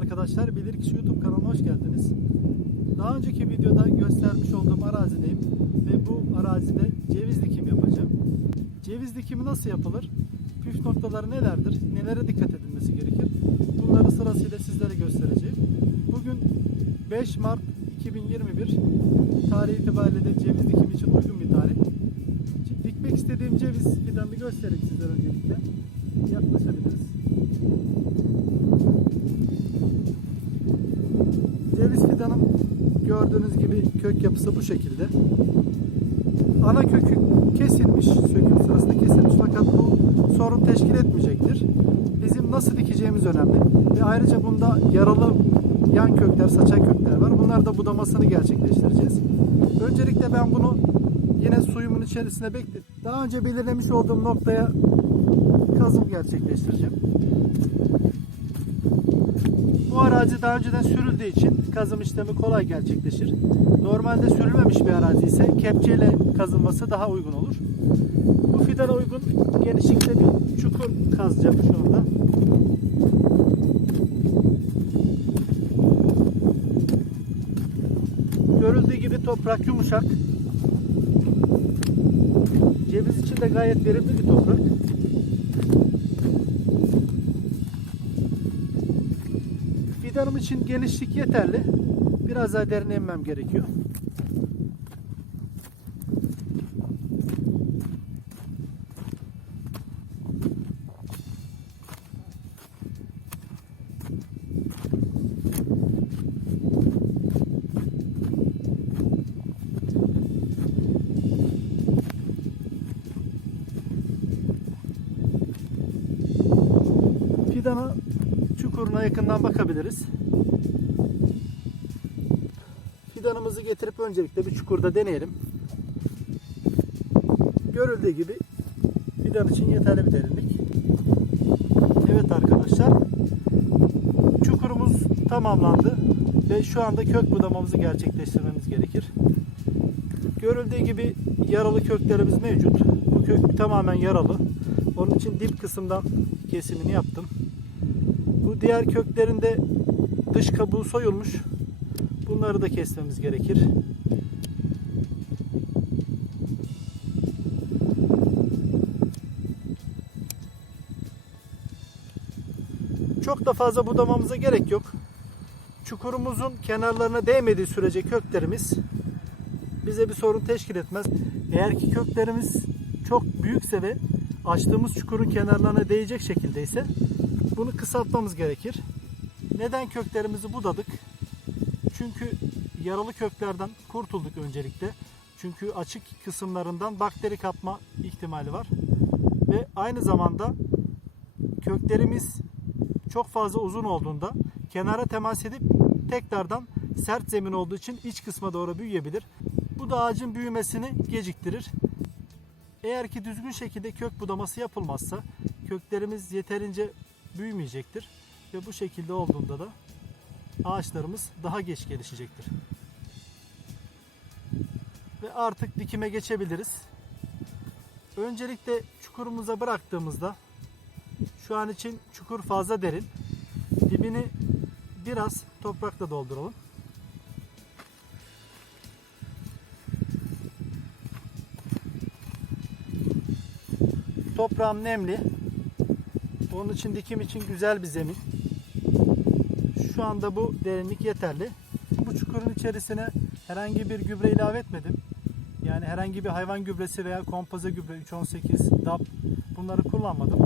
arkadaşlar, Bilirkişi YouTube kanalıma hoş geldiniz. Daha önceki videoda göstermiş olduğum arazideyim ve bu arazide ceviz dikim yapacağım. Ceviz dikimi nasıl yapılır? Püf noktaları nelerdir? Nelere dikkat edilmesi gerekir? Bunları sırasıyla sizlere göstereceğim. Bugün 5 Mart 2021 tarih itibariyle de ceviz dikimi için uygun bir tarih. Şimdi dikmek istediğim ceviz fidanını göstereyim sizlere öncelikle. Yaklaşabiliriz. Ceviz fidanım gördüğünüz gibi kök yapısı bu şekilde. Ana kökü kesilmiş, söküm sırasında kesilmiş, fakat bu sorun teşkil etmeyecektir. Bizim nasıl dikeceğimiz önemli ve ayrıca bunda yaralı yan kökler, saçak kökler var. Bunlar da budamasını gerçekleştireceğiz. Öncelikle ben bunu yine suyumun içerisine bekledim. Daha önce belirlemiş olduğum noktaya kazım gerçekleştireceğim. Bu arazi daha önceden sürüldüğü için kazım işlemi kolay gerçekleşir. Normalde sürülmemiş bir arazi ise kepçeyle kazılması daha uygun olur. Bu fidana uygun genişlikte bir çukur kazacağım şu anda. Görüldüğü gibi toprak yumuşak. Ceviz için de gayet verimli bir toprak. Fidanım için genişlik yeterli. Biraz daha derine inmem gerekiyor. Fidana çukuruna yakından bakabiliriz. Fidanımızı getirip öncelikle bir çukurda deneyelim. Görüldüğü gibi fidan için yeterli bir derinlik. Evet arkadaşlar, çukurumuz tamamlandı ve şu anda kök budamamızı gerçekleştirmemiz gerekir. Görüldüğü gibi yaralı köklerimiz mevcut. Bu kök tamamen yaralı. Onun için dip kısımdan kesimini yaptım. Bu diğer köklerinde dış kabuğu soyulmuş. Bunları da kesmemiz gerekir. Çok da fazla budamamıza gerek yok. Çukurumuzun kenarlarına değmediği sürece köklerimiz bize bir sorun teşkil etmez. Eğer ki köklerimiz çok büyükse ve açtığımız çukurun kenarlarına değecek şekilde ise bunu kısaltmamız gerekir. Neden köklerimizi budadık? Çünkü yaralı köklerden kurtulduk öncelikle. Çünkü açık kısımlarından bakteri kapma ihtimali var. Ve aynı zamanda köklerimiz çok fazla uzun olduğunda kenara temas edip tekrardan sert zemin olduğu için iç kısma doğru büyüyebilir. Bu da ağacın büyümesini geciktirir. Eğer ki düzgün şekilde kök budaması yapılmazsa köklerimiz yeterince büyümeyecektir. Ve bu şekilde olduğunda da ağaçlarımız daha geç gelişecektir. Ve artık dikime geçebiliriz. Öncelikle çukurumuza bıraktığımızda şu an için çukur fazla derin. Dibini biraz toprakla dolduralım. Toprağım nemli. Onun için dikim için güzel bir zemin. Şu anda bu derinlik yeterli. Bu çukurun içerisine herhangi bir gübre ilave etmedim. Yani herhangi bir hayvan gübresi veya kompoze gübre 318, DAP bunları kullanmadım.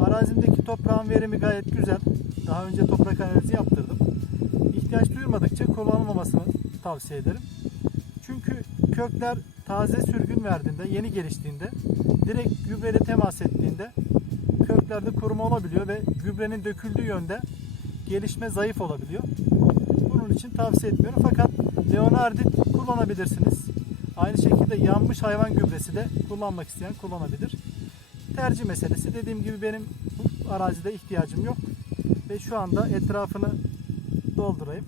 Arazimdeki toprağın verimi gayet güzel. Daha önce toprak analizi yaptırdım. İhtiyaç duymadıkça kullanılmamasını tavsiye ederim. Çünkü kökler taze sürgün verdiğinde, yeni geliştiğinde, direkt gübreyle temas ettiğinde köklerde kuruma olabiliyor ve gübrenin döküldüğü yönde gelişme zayıf olabiliyor. Bunun için tavsiye etmiyorum. Fakat Leonardit kullanabilirsiniz. Aynı şekilde yanmış hayvan gübresi de kullanmak isteyen kullanabilir. Tercih meselesi. Dediğim gibi benim bu arazide ihtiyacım yok. Ve şu anda etrafını doldurayım.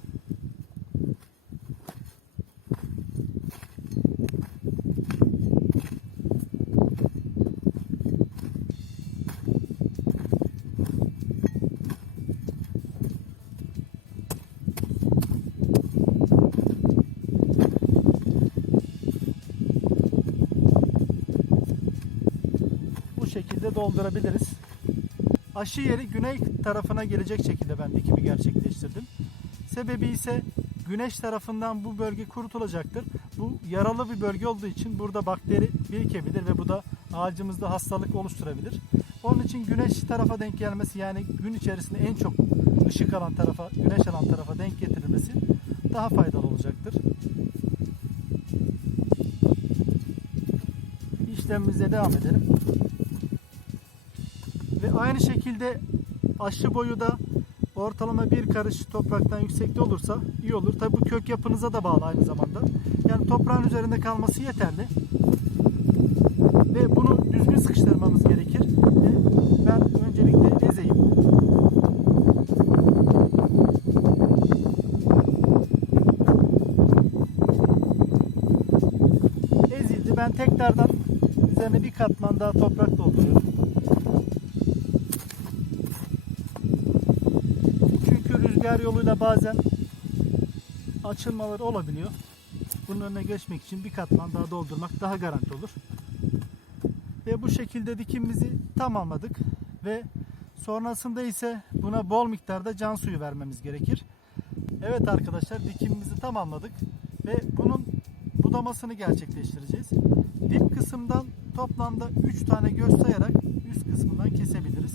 şekilde doldurabiliriz. Aşı yeri güney tarafına gelecek şekilde ben dikimi gerçekleştirdim. Sebebi ise güneş tarafından bu bölge kurutulacaktır. Bu yaralı bir bölge olduğu için burada bakteri birikebilir ve bu da ağacımızda hastalık oluşturabilir. Onun için güneş tarafa denk gelmesi, yani gün içerisinde en çok ışık alan tarafa, güneş alan tarafa denk getirilmesi daha faydalı olacaktır. İşlemimize devam edelim. Ve aynı şekilde aşı boyu da ortalama bir karış topraktan yüksekte olursa iyi olur. Tabi bu kök yapınıza da bağlı aynı zamanda. Yani toprağın üzerinde kalması yeterli. Ve bunu düzgün sıkıştırmamız gerekir. Ve ben öncelikle ezeyim. Ezildi. Ben tekrardan üzerine bir katman daha toprak dolduruyorum. Çünkü rüzgar yoluyla bazen açılmalar olabiliyor. Bunun önüne geçmek için bir katman daha doldurmak daha garanti olur. Ve bu şekilde dikimimizi tamamladık. Ve sonrasında ise buna bol miktarda can suyu vermemiz gerekir. Evet arkadaşlar, dikimimizi tamamladık. Ve bunun budamasını gerçekleştireceğiz. Dip kısımdan toplamda 3 tane göz sayarak üst kısmından kesebiliriz.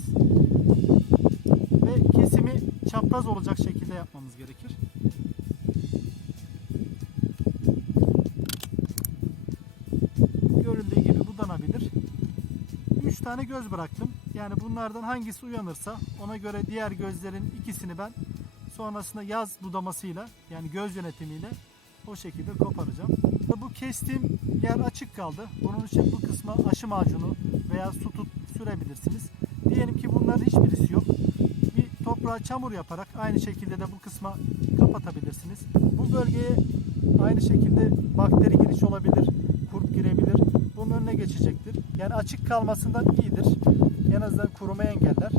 Ve kesimi çapraz olacak şekilde yapmamız gerekir. Görüldüğü gibi budanabilir. 3 tane göz bıraktım. Yani bunlardan hangisi uyanırsa ona göre diğer gözlerin ikisini ben sonrasında yaz budamasıyla, yani göz yönetimiyle o şekilde koparacağım. Bu kestiğim yer açık kaldı. Bunun için bu kısma aşı macunu veya su sürebilirsiniz. Diyelim ki bunların hiçbirisi yok. Bir toprağa çamur yaparak aynı şekilde de bu kısma kapatabilirsiniz. Bu bölgeye aynı şekilde bakteri giriş olabilir, kurt girebilir. Bunun önüne geçecektir. Yani açık kalmasından iyidir. En azından kurumayı engeller.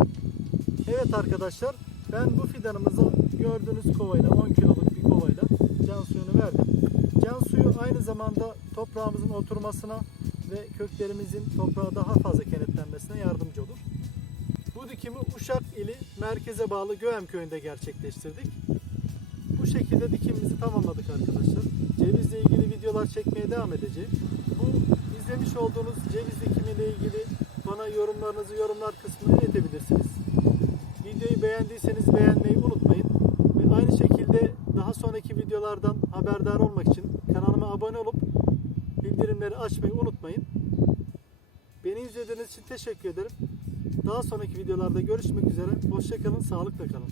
Evet arkadaşlar, ben bu fidanımıza gördüğünüz kovayla, 10 kiloluk bir kovayla can suyunu verdim. Can suyu aynı zamanda toprağımızın oturmasına ve köklerimizin toprağa daha fazla kenetlenmesine yardımcı olur. Bu dikimi Uşak ili merkeze bağlı Göğem köyünde gerçekleştirdik. Bu şekilde dikimimizi tamamladık arkadaşlar. Cevizle ilgili videolar çekmeye devam edeceğim. Bu izlemiş olduğunuz ceviz dikimiyle ilgili bana yorumlarınızı yorumlar kısmına iletebilirsiniz. Videoyu beğendiyseniz beğenmeyi unutmayın. Ve aynı şekilde daha sonraki videolardan haberdar olmak için kanalıma abone olup bildirimleri açmayı unutmayın. Beni izlediğiniz için teşekkür ederim. Daha sonraki videolarda görüşmek üzere. Hoşça kalın, sağlıkla kalın.